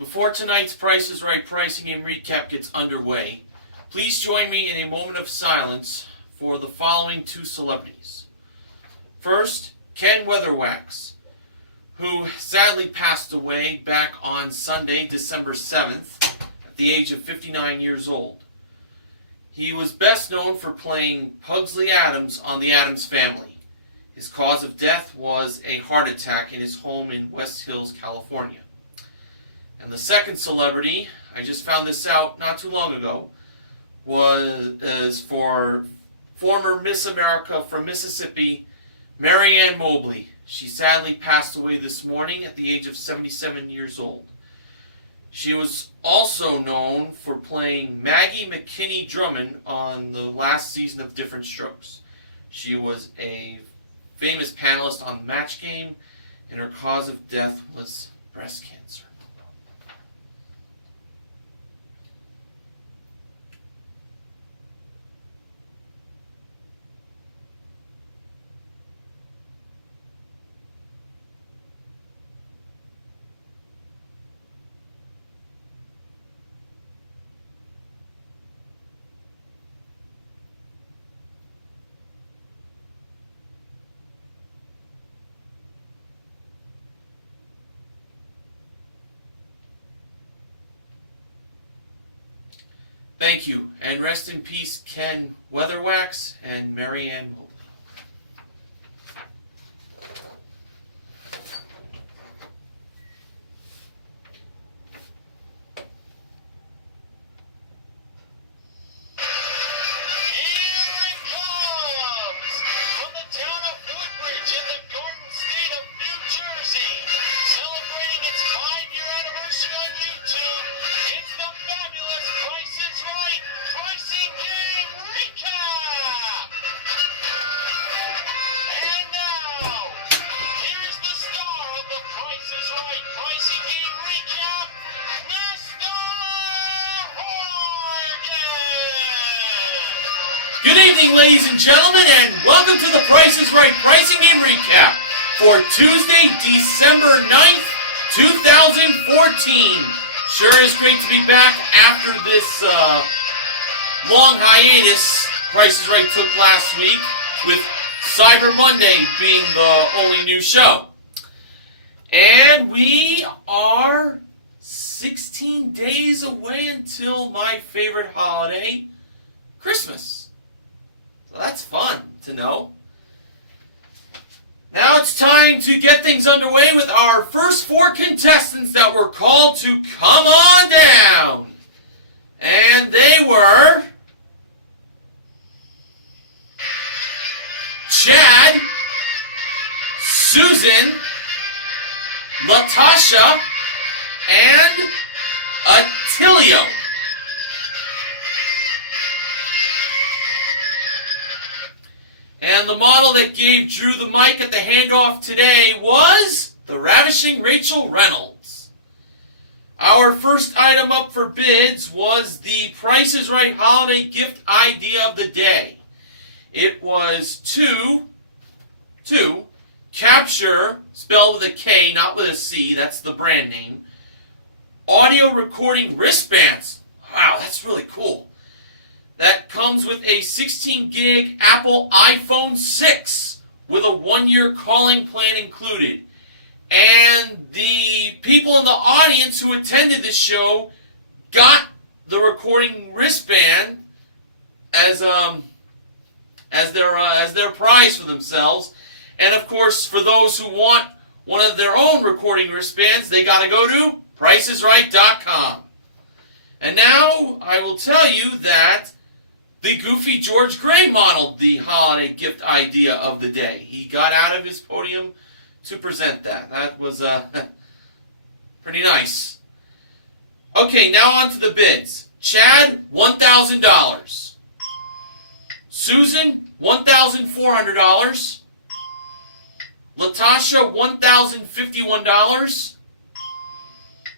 Before tonight's Price is Right pricing game recap gets underway, please join me in a moment of silence for the following two celebrities. First, Ken Weatherwax, who sadly passed away back on Sunday, December 7th, at the age of 59 years old. He was best known for playing Pugsley Addams on The Addams Family. His cause of death was a heart attack in his home in West Hills, California. And the second celebrity, I just found this out not too long ago, was for former Miss America from Mississippi, Mary Ann Mobley. She sadly passed away this morning at the age of 77 years old. She was also known for playing Maggie McKinney Drummond on the last season of Different Strokes. She was a famous panelist on Match Game, and her cause of death was breast cancer. Thank you, and rest in peace, Ken Weatherwax and Mary Ann Mobley. Good evening, ladies and gentlemen, and welcome to the Price is Right pricing game recap for Tuesday, December 9th, 2014. Sure is great to be back after this long hiatus Price is Right took last week, with Cyber Monday being the only new show. And we are 16 days away until my favorite holiday, Christmas. So that's fun to know. Now it's time to get things underway with our first four contestants that were called to come on down. And they were Chad, Susan, Latasha, and Attilio. And the model that gave Drew the mic at the handoff today was the ravishing Rachel Reynolds. Our first item up for bids was the Price is Right holiday gift idea of the day. It was two Capture, spelled with a K, not with a C, that's the brand name, audio recording wristbands. Wow, that's really cool. That comes with a 16 gig Apple iPhone 6 with a 1-year calling plan included. And the people in the audience who attended this show got the recording wristband as their prize for themselves. And of course, for those who want one of their own recording wristbands, they got to go to PricesRight.com. And now I will tell you that the goofy George Gray modeled the holiday gift idea of the day. He got out of his podium to present that. That was pretty nice. Okay, now on to the bids. Chad, $1,000. Susan, $1,400. Latasha, $1,051.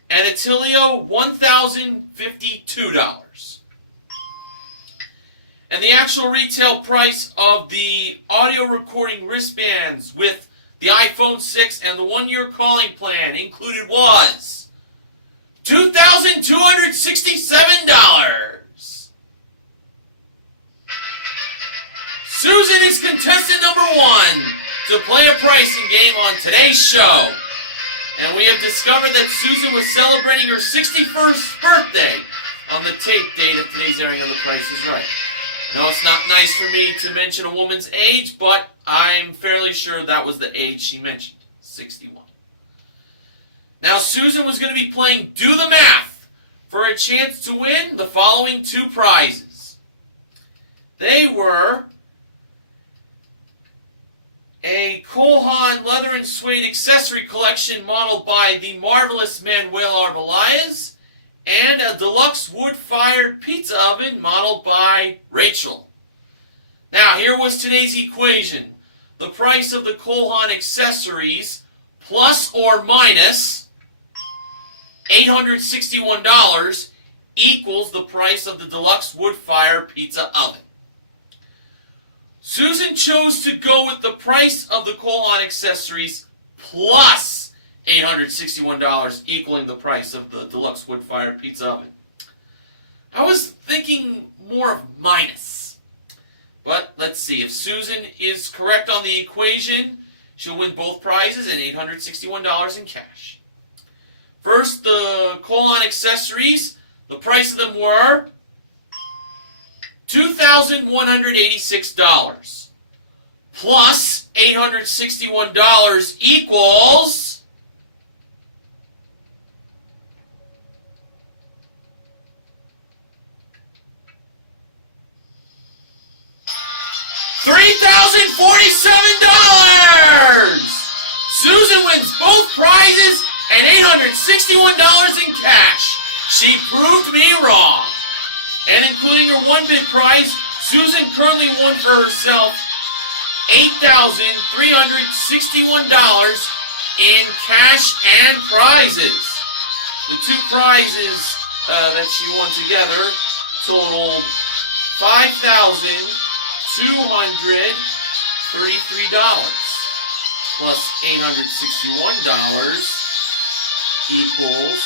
And Attilio, $1,052. And the actual retail price of the audio recording wristbands with the iPhone 6 and the 1-year calling plan included was $2,267. Susan is contestant number 1 to play a pricing game on today's show. And we have discovered that Susan was celebrating her 61st birthday on the tape date of today's airing of The Price is Right. No, it's not nice for me to mention a woman's age, but I'm fairly sure that was the age she mentioned, 61. Now, Susan was going to be playing Do the Math for a chance to win the following 2 prizes. They were a Cole Haan leather and suede accessory collection modeled by the marvelous Manuel Arbeláez, and a deluxe wood-fired pizza oven modeled by Rachel. Now, here was today's equation. The price of the Cole Haan accessories, plus or minus $861, equals the price of the deluxe wood-fired pizza oven. Susan chose to go with the price of the Cole Haan accessories plus $861, equaling the price of the deluxe wood-fired pizza oven. I was thinking more of minus. But let's see. If Susan is correct on the equation, she'll win both prizes and $861 in cash. First, the Cole Haan accessories. The price of them were $2,186 plus $861 equals $3,047. Susan wins both prizes and $861 in cash. She proved me wrong. And including her 1 bid prize, Susan currently won for herself $8,361 in cash and prizes. The 2 prizes that she won together totaled $5,233 plus $861 equals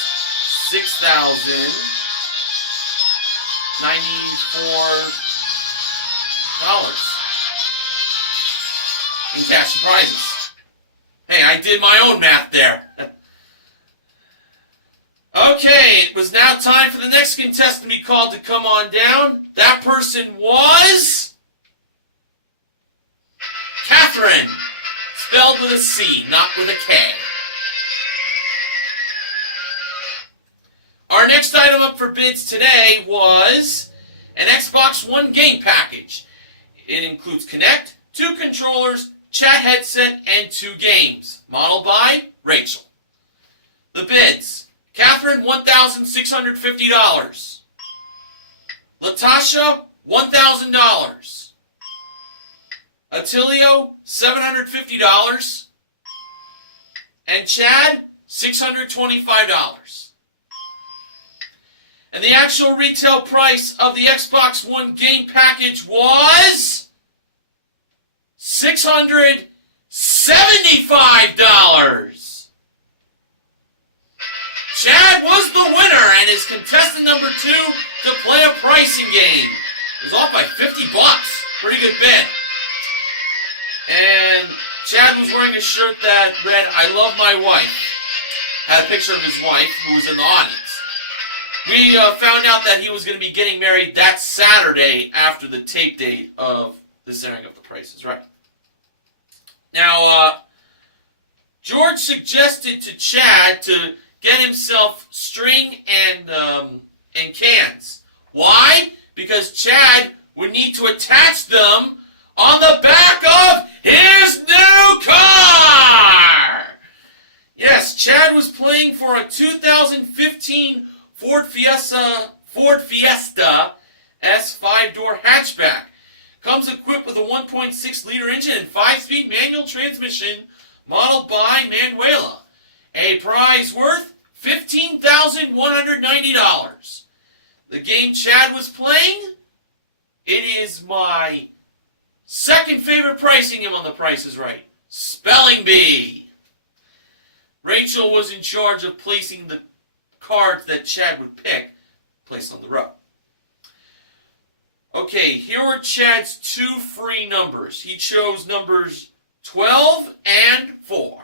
$6,094 in cash and prizes. Hey, I did my own math there. Okay, it was now time for the next contestant to be called to come on down. That person was Catherine, spelled with a C, not with a K. Our next item up for bids today was an Xbox One game package. It includes Kinect, 2 controllers, chat headset, and 2 games, modeled by Rachel. The bids: Catherine, $1,650. Latasha, $1,000. Attilio, $750. And Chad, $625. And the actual retail price of the Xbox One game package was $675. Chad was the winner and is contestant number 2 to play a pricing game. It was off by $50. Pretty good bid. And Chad was wearing a shirt that read, "I love my wife." Had a picture of his wife who was in the audience. We found out that he was going to be getting married that Saturday after the tape date of this airing of The Price is Right. Now, George suggested to Chad to get himself string and cans. Why? Because Chad would need to attach them on the back of his new car! Yes, Chad was playing for a 2015 Ford Fiesta S 5-door hatchback. Comes equipped with a 1.6-liter engine and 5-speed manual transmission modeled by Manuela. A prize worth $15,190. The game Chad was playing, it is my second favorite pricing game on The Price is Right. Spelling Bee. Rachel was in charge of placing the cards that Chad would pick placed on the row. Okay, here are Chad's 2 free numbers. He chose numbers 12 and 4.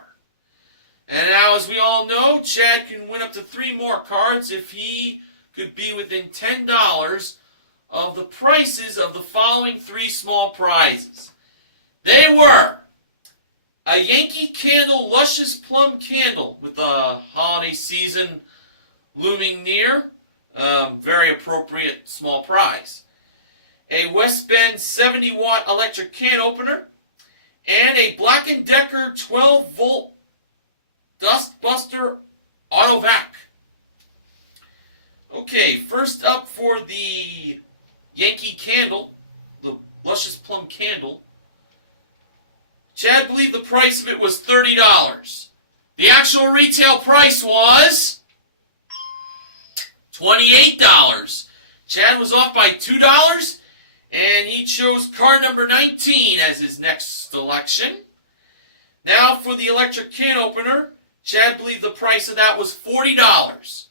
And now, as we all know, Chad can win up to 3 more cards if he could be within $10 of the prices of the following 3 small prizes. They were a Yankee Candle Luscious Plum Candle with the holiday season looming near. Very appropriate small prize. A West Bend 70-watt electric can opener. And a Black & Decker 12-volt Dust Buster Auto Vac. Okay, first up for the Yankee Candle, the Luscious Plum Candle. Chad believed the price of it was $30. The actual retail price was $28. Chad was off by $2, and he chose card number 19 as his next selection. Now for the electric can opener, Chad believed the price of that was $40.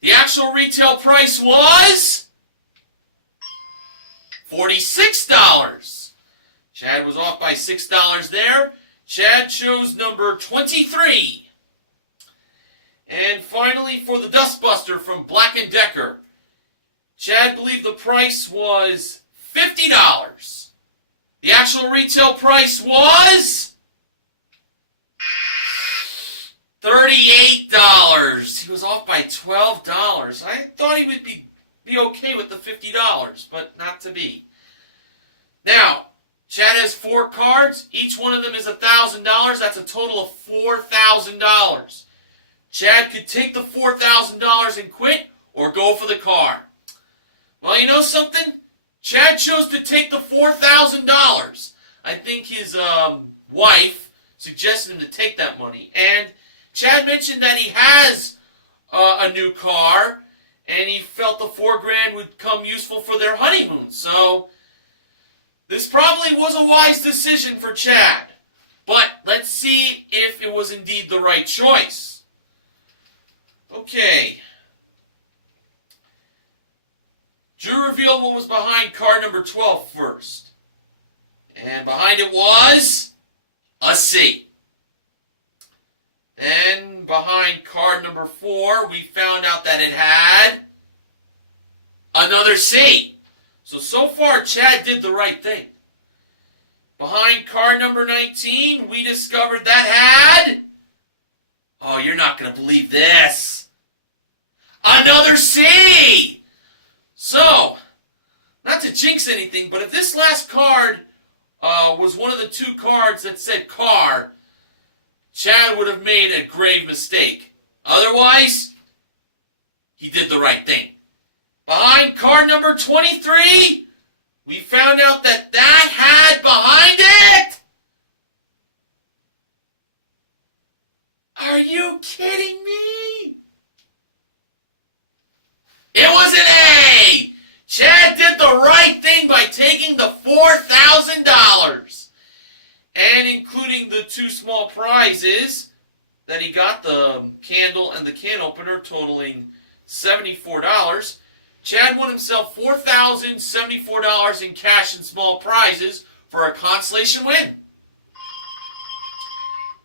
The actual retail price was $46. Chad was off by $6 there. Chad chose number 23. And finally, for the Dustbuster from Black & Decker, Chad believed the price was $50. The actual retail price was $38. He was off by $12. I thought he would be okay with the $50, but not to be. Now, Chad has 4 cards. Each one of them is $1,000. That's a total of $4,000. Chad could take the $4,000 and quit, or go for the car. Well, you know something? Chad chose to take the $4,000. I think his wife suggested him to take that money. And Chad mentioned that he has a new car, and he felt the $4,000 would come useful for their honeymoon. So this probably was a wise decision for Chad. But let's see if it was indeed the right choice. Okay. Drew revealed what was behind card number 12 first. And behind it was a C. Then behind card number 4, we found out that it had another C. So far, Chad did the right thing. Behind card number 19, we discovered that had... Oh, you're not going to believe this. Another C! So, not to jinx anything, but if this last card was one of the 2 cards that said car, Chad would have made a grave mistake. Otherwise, he did the right thing. Behind card number 23, we found out that that had behind it... Are you kidding me? It was an A! Chad did the right thing by taking the $4,000. And including the 2 small prizes that he got, the candle and the can opener, totaling $74. Chad won himself $4,074 in cash and small prizes for a consolation win.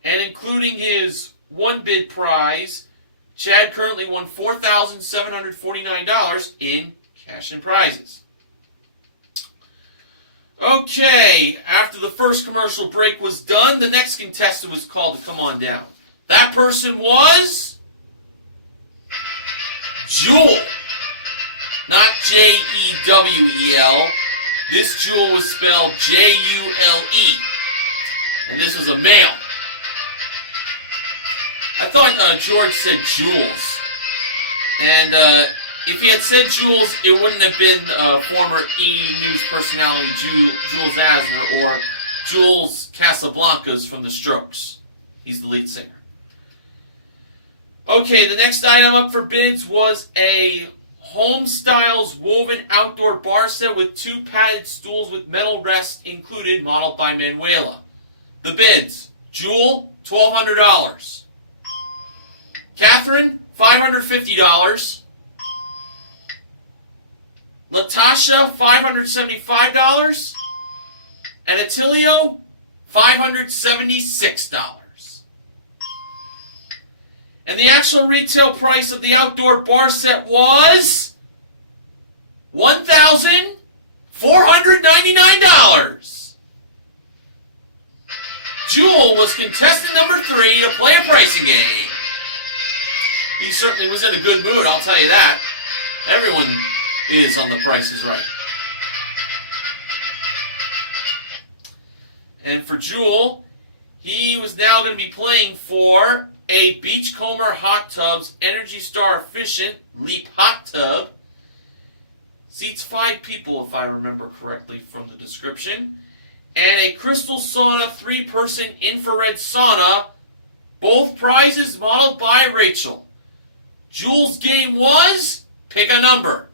And including his 1 bid prize, Chad currently won $4,749 in cash and prizes. Okay, after the first commercial break was done, the next contestant was called to come on down. That person was... Jewel. Not J-E-W-E-L. This Jewel was spelled J-U-L-E. And this was a male. I thought George said Jules. And if he had said Jules, it wouldn't have been former E! News personality Jules Asner or Jules Casablancas from The Strokes. He's the lead singer. Okay, the next item up for bids was a Home Styles woven outdoor bar set with 2 padded stools with metal rests included, modeled by Manuela. The bids: Jewel, $1,200. Catherine, $500. $550. Latasha, $575. And Attilio, $576. And the actual retail price of the outdoor bar set was $1,499. Jewel was contestant number 3 to play a pricing game. He certainly was in a good mood, I'll tell you that. Everyone is on The Price is Right. And for Jewel, he was now going to be playing for a Beachcomber Hot Tubs Energy Star Efficient Leap Hot Tub. Seats 5 people, if I remember correctly from the description. And a Crystal Sauna 3-person infrared sauna. Both prizes modeled by Rachel. Jewel's game was pick a number.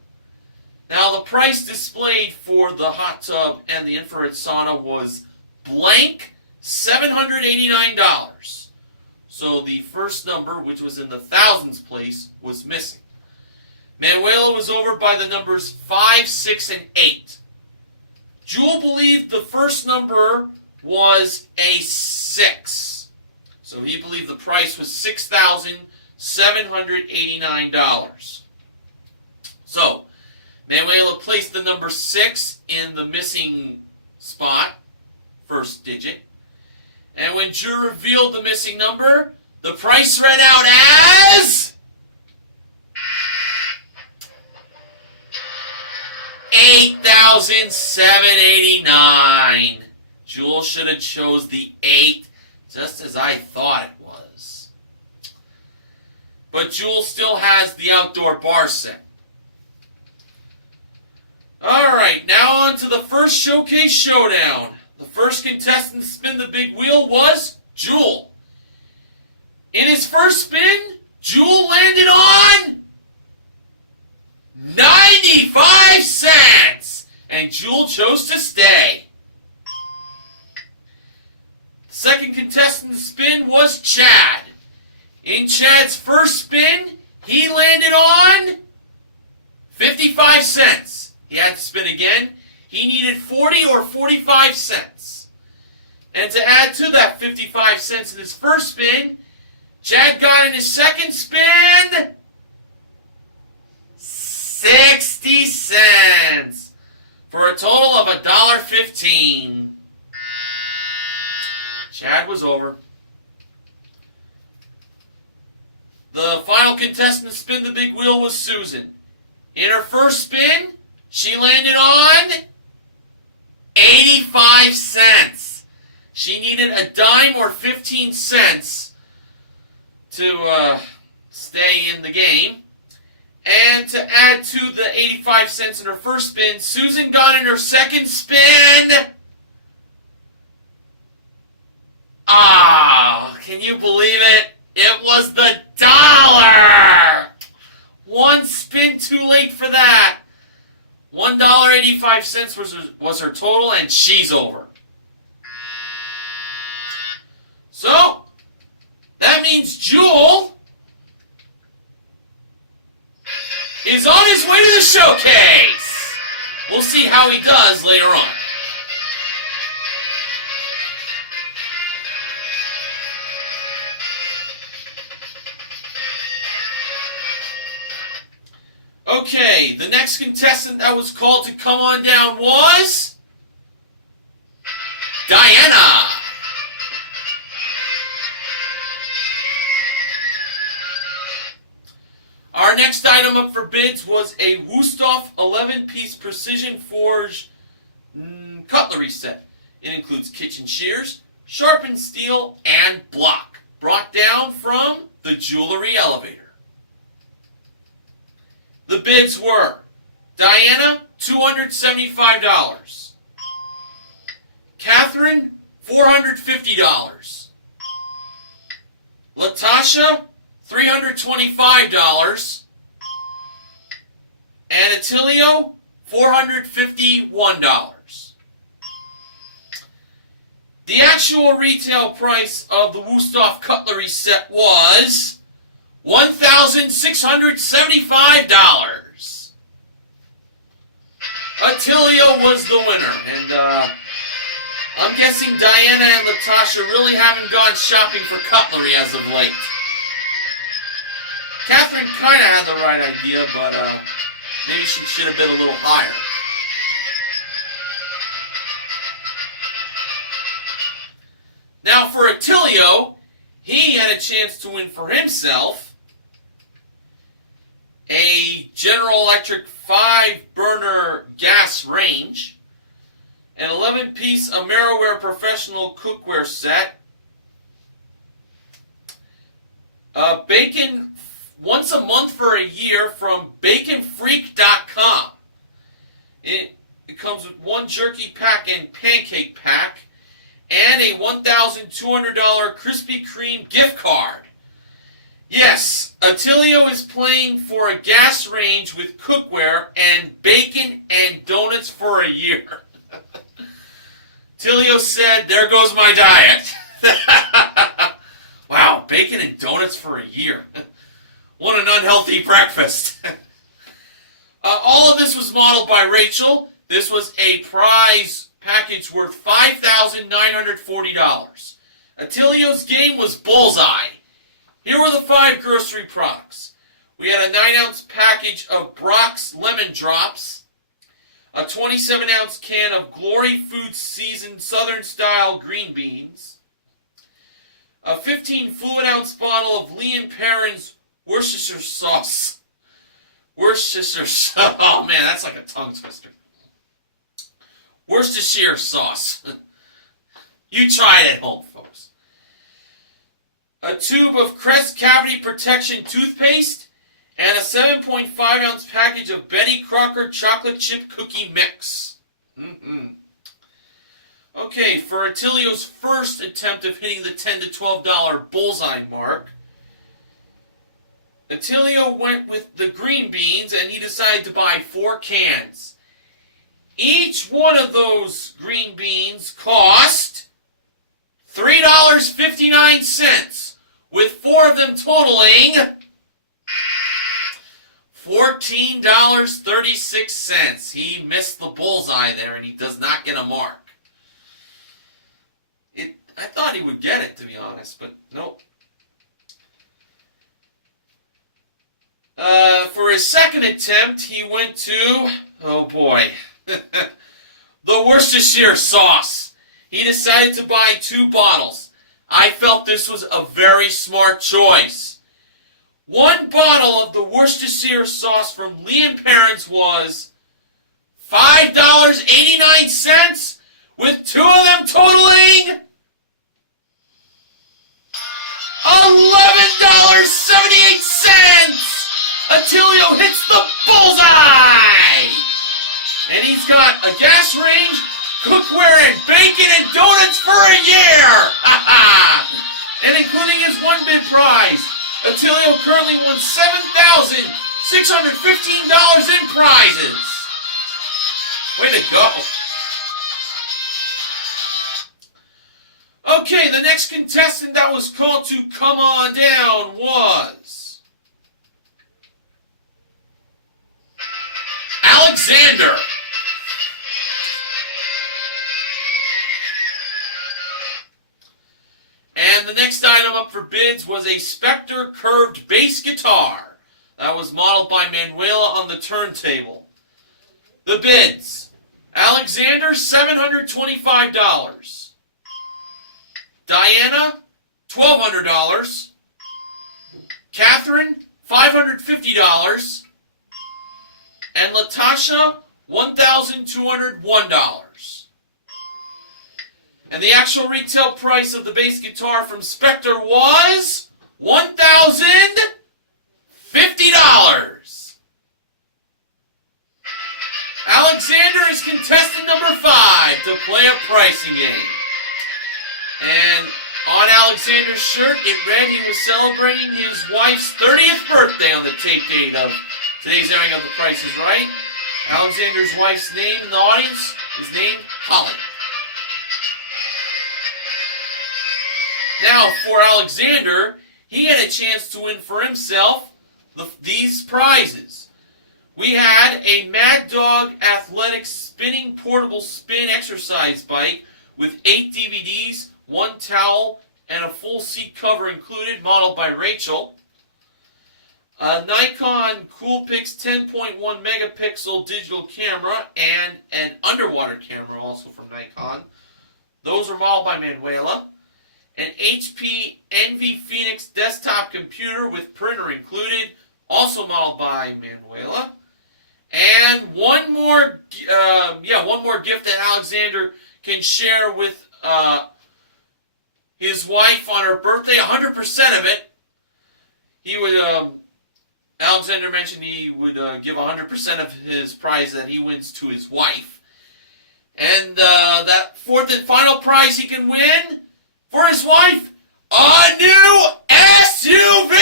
Now the price displayed for the hot tub and the infrared sauna was blank $789. So the first number, which was in the thousands place, was missing. Manuela was over by the numbers 5, 6, and 8. Jewel believed the first number was a 6. So he believed the price was $6,789. So, Manuela placed the number 6 in the missing spot, first digit. And when Drew revealed the missing number, the price read out as $8,789. Jewel should have chose the 8, just as I thought it was. But Jewel still has the outdoor bar set. Alright, now on to the first showcase showdown. The first contestant to spin the big wheel was Jewel. In his first spin, Jewel landed on 95 cents, and Jewel chose to stay. The second contestant to spin was Chad. In Chad's first spin, he landed on 55 cents. He had to spin again. He needed 40 or 45 cents. And to add to that 55 cents in his first spin, Chad got in his second spin 60 cents for a total of $1.15. Chad was over. The final contestant to spin the big wheel was Susan. In her first spin, she landed on 85 cents. She needed a dime or 15 cents to stay in the game. And to add to the 85 cents in her first spin, Susan got in her second spin. Can you believe it? It was the dollar! One spin too late for that. $1.85 was her total, and she's over. So, that means Jewel is on his way to the showcase. We'll see how he does later on. Okay, the next contestant that was called to come on down was Diana. Our next item up for bids was a Wusthof 11-piece precision forged cutlery set. It includes kitchen shears, sharpened steel, and block, brought down from the jewelry elevator. The bids were Diana, $275. Catherine, $450. Latasha, $325. And Attilio, $451. The actual retail price of the Wusthof cutlery set was $1,675. Attilio was the winner, and I'm guessing Diana and Latasha really haven't gone shopping for cutlery as of late. Catherine kind of had the right idea, but maybe she should have bid a little higher. Now for Attilio, he had a chance to win for himself a General Electric 5-burner gas range, an 11-piece Ameriware professional cookware set, bacon once a month for a year from baconfreak.com. It comes with one jerky pack and pancake pack, and a $1,200 Krispy Kreme gift card. Yes, Attilio is playing for a gas range with cookware and bacon and donuts for a year. Attilio said, "There goes my diet." Wow, bacon and donuts for a year. What an unhealthy breakfast. All of this was modeled by Rachel. This was a prize package worth $5,940. Attilio's game was bullseye. Here were the 5 grocery products. We had a 9-ounce package of Brock's Lemon Drops, a 27-ounce can of Glory Foods seasoned Southern-style green beans, a 15 fluid-ounce bottle of Lee & Perrin's Worcestershire sauce. Worcestershire, oh man, that's like a tongue twister. Worcestershire sauce. You try it at home, folks. A tube of Crest Cavity Protection toothpaste, and a 7.5-ounce package of Betty Crocker Chocolate Chip Cookie Mix. Okay, for Attilio's first attempt of hitting the $10 to $12 bullseye mark, Attilio went with the green beans, and he decided to buy 4 cans. Each one of those green beans cost $3.59, with 4 of them totaling $14.36. He missed the bullseye there, and he does not get a mark. I thought he would get it, to be honest, but nope. For his second attempt, he went to, oh boy, the Worcestershire sauce. He decided to buy 2 bottles. I felt this was a very smart choice. 1 bottle of the Worcestershire sauce from Lee & Perrin's was $5.89, with 2 of them totaling $11.78. Attilio hits the bullseye! And he's got a gas range, cookware, and bacon and donuts for a year! And including his 1-bid prize, Attilio currently won $7,615 in prizes. Way to go. Okay, the next contestant that was called to come on down was Alexander. And the next item up for bids was a Spectre curved bass guitar that was modeled by Manuela on the turntable. The bids: Alexander, $725. Diana, $1,200. Catherine, $550. And Latasha, $1,201. And the actual retail price of the bass guitar from Spectre was $1,050. Alexander is contestant number 5 to play a pricing game. And on Alexander's shirt, it read he was celebrating his wife's 30th birthday on the tape date of today's airing of The Price is Right. Alexander's wife's name in the audience is named Holly. Now, for Alexander, he had a chance to win for himself these prizes. We had a Mad Dog Athletics spinning portable spin exercise bike with 8 DVDs, 1 towel, and a full seat cover included, modeled by Rachel. A Nikon Coolpix 10.1 megapixel digital camera and an underwater camera, also from Nikon. Those are modeled by Manuela. An HP Envy Phoenix desktop computer with printer included, also modeled by Manuela. And one more gift that Alexander can share with his wife on her birthday. 100% of it. He would. Alexander mentioned he would give 100% of his prize that he wins to his wife. And that fourth and final prize he can win for his wife, a new SUV!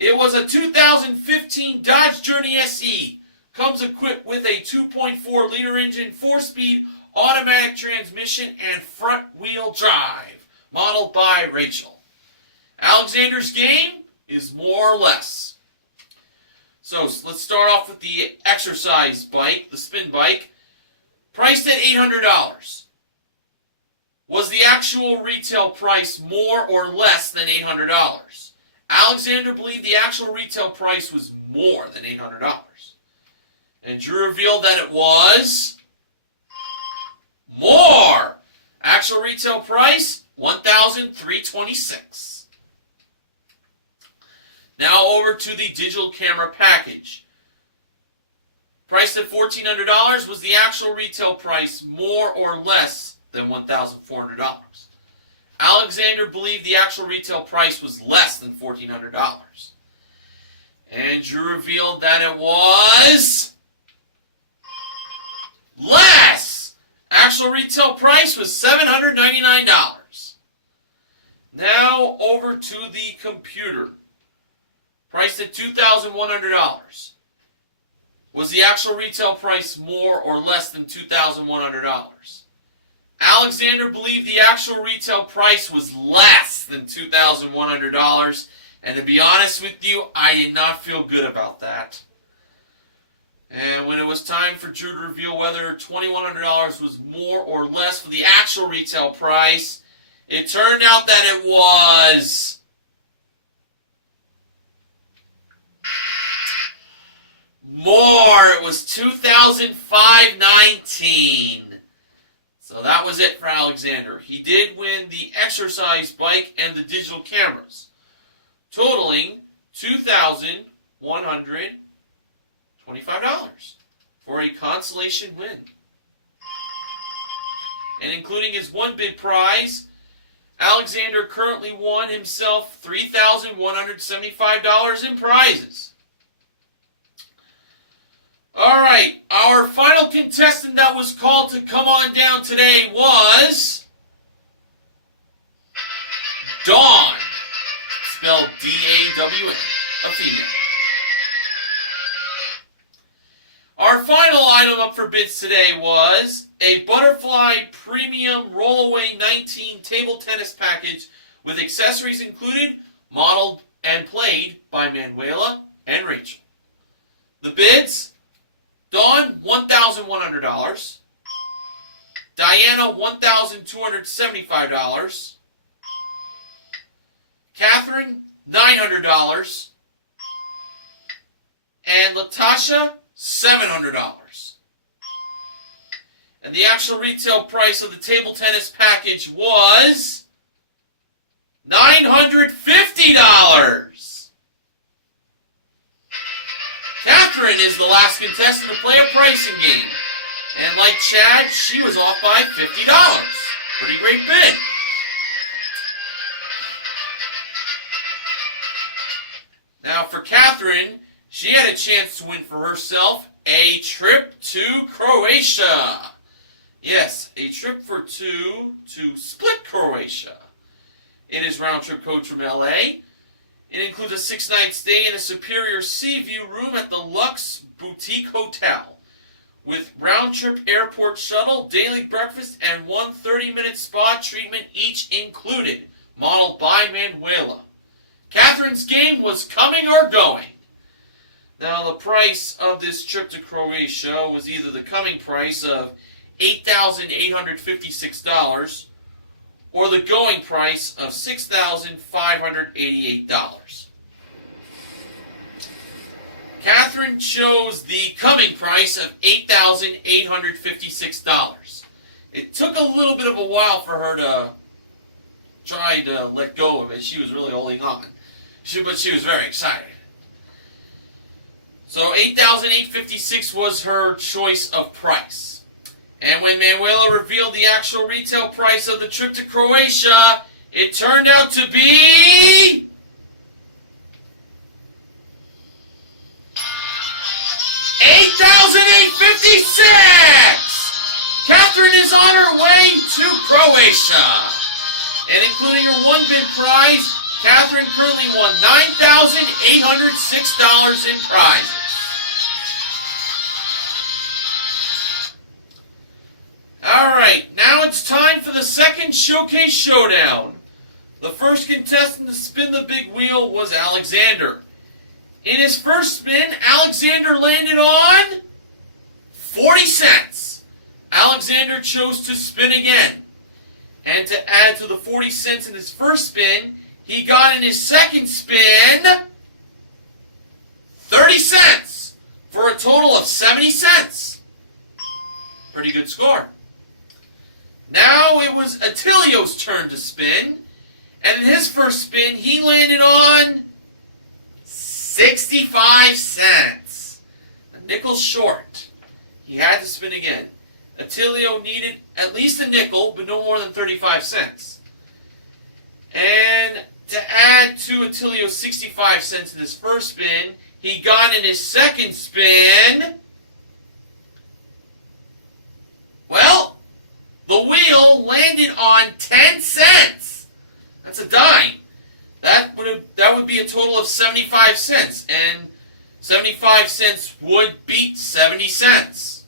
It was a 2015 Dodge Journey SE. Comes equipped with a 2.4-liter engine, 4-speed automatic transmission, and front-wheel drive. Modeled by Rachel. Alexander's game is more or less. So let's start off with the exercise bike, the spin bike. Priced at $800. Was the actual retail price more or less than $800? Alexander believed the actual retail price was more than $800. And Drew revealed that it was more. Actual retail price, $1,326. Now over to the digital camera package. Priced at $1,400, was the actual retail price more or less than $1,400? Alexander believed the actual retail price was less than $1,400. And Drew revealed that it was less. Actual retail price was $799. Now over to the computer. Priced at $2,100. Was the actual retail price more or less than $2,100? Alexander believed the actual retail price was less than $2,100. And to be honest with you, I did not feel good about that. And when it was time for Drew to reveal whether $2,100 was more or less for the actual retail price, it turned out that it was more. It was $2,519. So that was it for Alexander. He did win the exercise bike and the digital cameras, totaling $2,125 for a consolation win. And including his one bid prize, Alexander currently won himself $3,175 in prizes. Alright, our final contestant that was called to come on down today was Dawn, spelled D-A-W-N, a female. Our final item up for bids today was a Butterfly Premium Rollaway 19 table tennis package with accessories included, modeled and played by Manuela and Rachel. The bids: Dawn, $1,100. Diana, $1,275. Catherine, $900. And Latasha, $700. And the actual retail price of the table tennis package was $950. Catherine is the last contestant to play a pricing game. And like Chad, she was off by $50. Pretty great bid. Now for Catherine, she had a chance to win for herself a trip to Croatia. Yes, a trip for two to Split, Croatia. It is round-trip coach from LA. It includes a 6-night stay in a superior sea view room at the Lux Boutique Hotel, with round-trip airport shuttle, daily breakfast, and one 30-minute spa treatment each included, modeled by Manuela. Catherine's game was coming or going. Now, the price of this trip to Croatia was either the coming price of $8,856 or the going price of $6,588. Catherine chose the coming price of $8,856. It took a little bit of a while for her to try to let go of it. She was really holding on. But she was very excited. So $8,856 was her choice of price. And when Manuela revealed the actual retail price of the trip to Croatia, it turned out to be $8,856! Catherine is on her way to Croatia. And including her one bid prize, Catherine currently won $9,806 in prizes. Alright, now it's time for the second showcase showdown. The first contestant to spin the big wheel was Alexander. In his first spin, Alexander landed on 40 cents. Alexander chose to spin again. And to add to the 40 cents in his first spin, he got in his second spin 30 cents for a total of 70 cents. Pretty good score. Now it was Attilio's turn to spin, and in his first spin, he landed on 65 cents. A nickel short. He had to spin again. Attilio needed at least a nickel, but no more than 35 cents. And to add to Attilio's 65 cents in his first spin, he got in his second spin, well, the wheel landed on 10 cents. That's a dime. That would be a total of 75 cents, and 75 cents would beat 70 cents.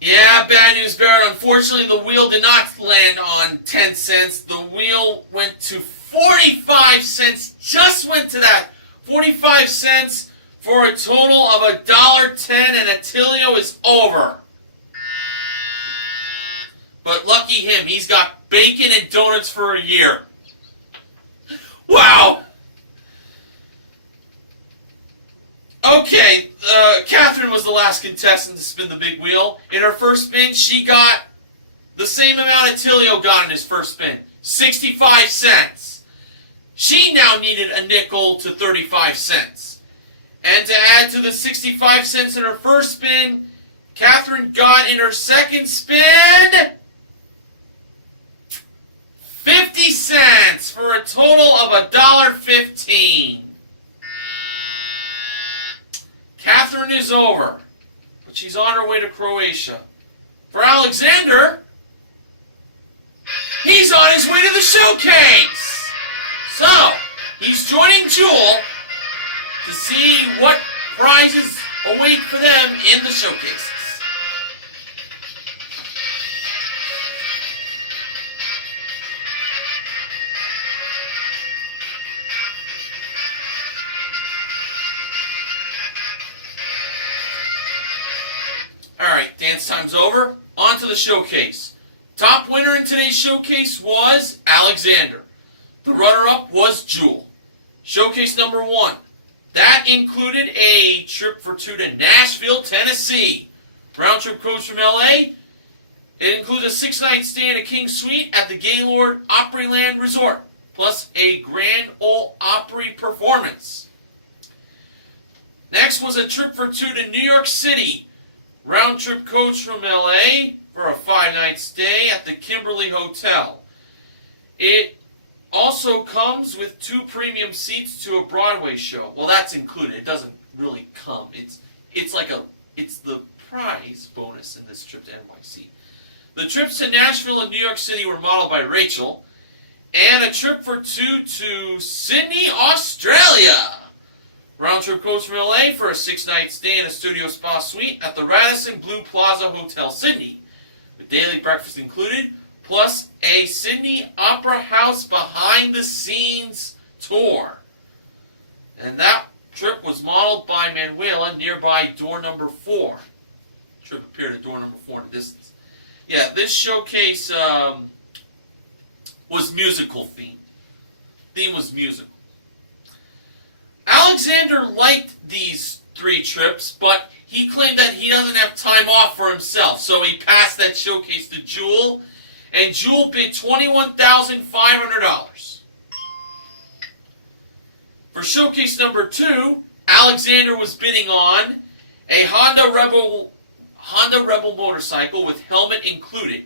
Yeah, bad news, Barrett. Unfortunately, the wheel did not land on 10 cents. The wheel went to 45 cents. Just went to that. 45 cents for a total of $1.10, and Attilio is over. But lucky him, he's got bacon and donuts for a year. Wow! Okay, Catherine was the last contestant to spin the big wheel. In her first spin, she got the same amount Attilio got in his first spin, 65 cents. She now needed a nickel to 35 cents. And to add to the 65 cents in her first spin, Catherine got in her second spin 50 cents for a total of $1.15. Catherine is over, but she's on her way to Croatia. For Alexander, he's on his way to the showcase. So, he's joining Jewel to see what prizes await for them in the showcases. Alright, dance time's over. On to the showcase. Top winner in today's showcase was Alexander. The runner-up was Jewel. Showcase number 1. That included a trip for two to Nashville, Tennessee. Round-trip coach from LA. It includes a 6-night stay in a King Suite at the Gaylord Opryland Resort, plus a Grand Ole Opry performance. Next was a trip for two to New York City. Round-trip coach from LA for a 5-night stay at the Kimberly Hotel. It also comes with 2 premium seats to a Broadway show. Well, that's included. It doesn't really come. It's the prize bonus in this trip to NYC. The trips to Nashville and New York City were modeled by Rachel, and a trip for two to Sydney, Australia, Round trip coach from LA for a 6-night stay in a studio spa suite at the Radisson Blue Plaza Hotel, Sydney, with daily breakfast included, plus a Sydney Opera House behind-the-scenes tour. And that trip was modeled by Manuela nearby door number 4. Trip appeared at door number 4 in the distance. Yeah, this showcase was musical themed. Theme was musical. Alexander liked these 3 trips, but he claimed that he doesn't have time off for himself, so he passed that showcase to Jewel, and Jewel bid $21,500. For showcase number 2, Alexander was bidding on a Honda Rebel motorcycle with helmet included,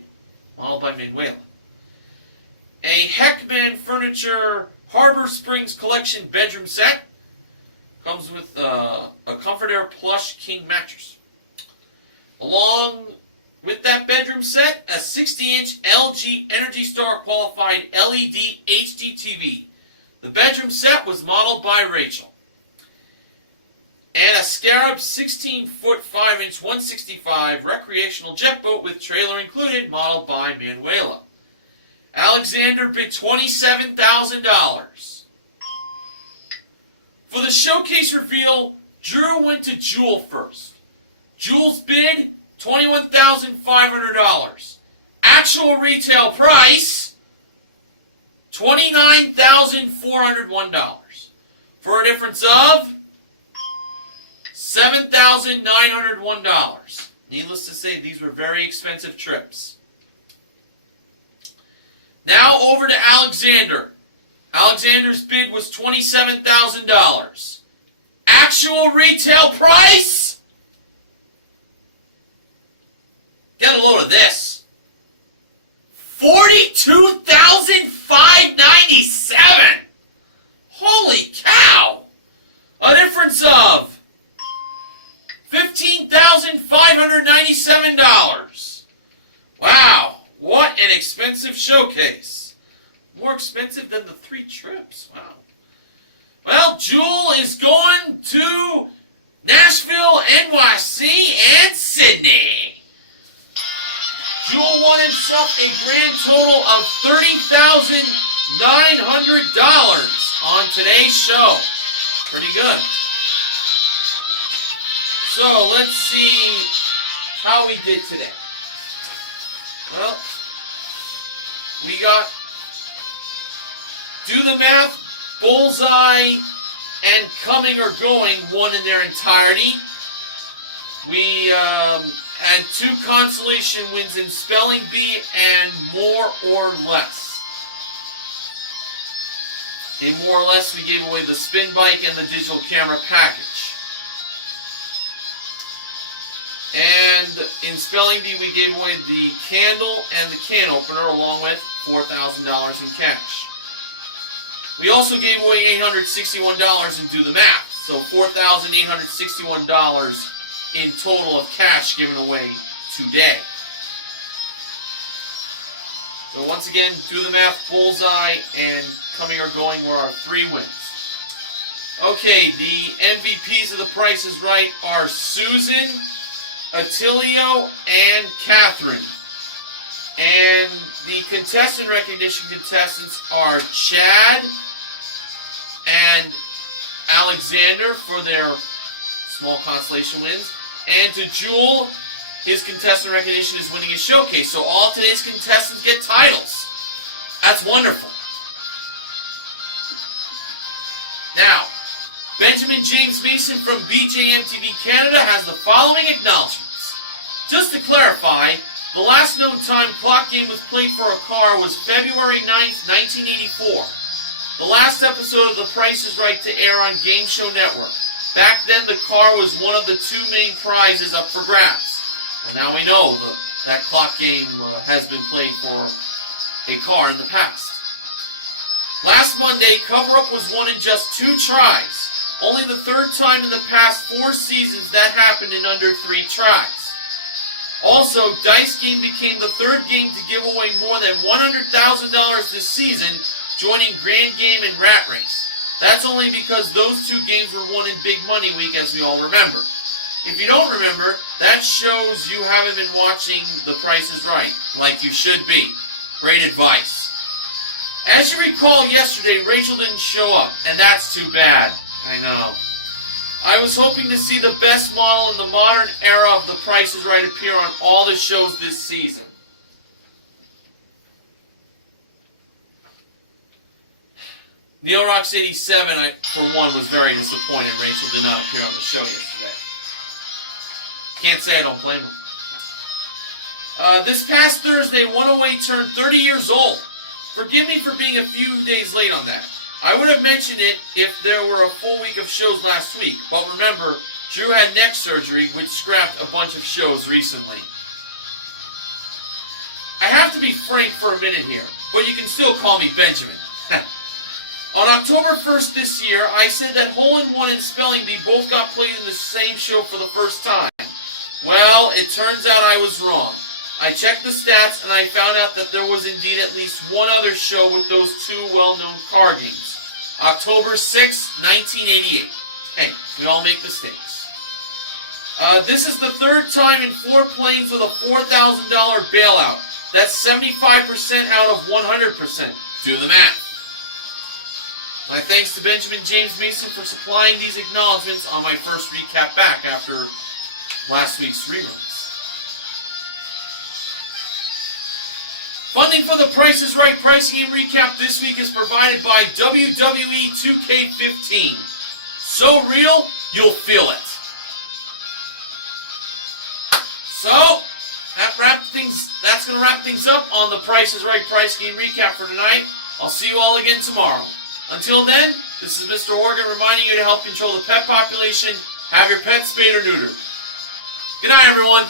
modeled by Manuela. A Heckman Furniture Harbor Springs Collection bedroom set. Comes with a Comfort Air Plush King mattress. Along with that bedroom set, a 60-inch LG Energy Star qualified LED HD TV. The bedroom set was modeled by Rachel. And a Scarab 16-foot 5-inch 165 recreational jet boat with trailer included, modeled by Manuela. Alexander bid $27,000. For the showcase reveal, Drew went to Jewel first. Jewel's bid, $21,500. Actual retail price, $29,401. For a difference of $7,901. Needless to say, these were very expensive trips. Now over to Alexander. Alexander's bid was $27,000. Actual retail price? Get a load of this. $42,597. Holy cow! A difference of $15,597. Wow, what an expensive showcase. More expensive than the 3 trips. Wow. Well, Jewel is going to Nashville, NYC, and Sydney. Jewel won himself a grand total of $30,900 on today's show. Pretty good. So, let's see how we did today. Well, we got Do the Math, Bullseye, and Coming or Going won in their entirety. We had 2 consolation wins in Spelling Bee and More or Less. In More or Less, we gave away the spin bike and the digital camera package. And in Spelling Bee, we gave away the candle and the can opener along with $4,000 in cash. We also gave away $861 in Do the Math, so $4,861 in total of cash given away today. So once again, Do the Math, Bullseye, and Coming or Going were our 3 wins. Okay, the MVPs of The Price is Right are Susan, Attilio, and Catherine. And the contestant recognition contestants are Chad and Alexander for their small consolation wins. And to Jewel, his contestant recognition is winning his showcase. So all today's contestants get titles. That's wonderful. Now, Benjamin James Mason from BJMTV Canada has the following acknowledgements. Just to clarify, the last known time clock game was played for a car was February 9th, 1984. The last episode of The Price is Right to air on Game Show Network. Back then, the car was one of the 2 main prizes up for grabs. And now we know that clock game has been played for a car in the past. Last Monday, Cover Up was won in just 2 tries. Only the 3rd time in the past 4 seasons that happened in under 3 tries. Also, Dice Game became the 3rd game to give away more than $100,000 this season, joining Grand Game and Rat Race. That's only because those two games were won in Big Money Week, as we all remember. If you don't remember, that shows you haven't been watching The Price is Right, like you should be. Great advice. As you recall, yesterday, Rachel didn't show up, and that's too bad. I know. I was hoping to see the best model in the modern era of The Price is Right appear on all the shows this season. Neil Rocks 87, for one, was very disappointed Rachel did not appear on the show yesterday. Can't say I don't blame him. This past Thursday, 108 turned 30 years old. Forgive me for being a few days late on that. I would have mentioned it if there were a full week of shows last week, but remember, Drew had neck surgery, which scrapped a bunch of shows recently. I have to be frank for a minute here, but you can still call me Benjamin. On October 1st this year, I said that Hole-in-One and Spelling Bee both got played in the same show for the first time. Well, it turns out I was wrong. I checked the stats and I found out that there was indeed at least one other show with those two well-known card games. October 6, 1988. Hey, we all make mistakes. This is the third time in 4 playings with a $4,000 bailout. That's 75% out of 100%. Do the math. My thanks to Benjamin James Mason for supplying these acknowledgments on my first recap back after last week's reruns. Funding for The Price is Right Pricing and Recap this week is provided by WWE 2K15. So real, you'll feel it. So, that's going to wrap things up on The Price is Right Pricing and Recap for tonight. I'll see you all again tomorrow. Until then, this is Mr. Horgan reminding you to help control the pet population. Have your pets spayed or neutered. Good night, everyone.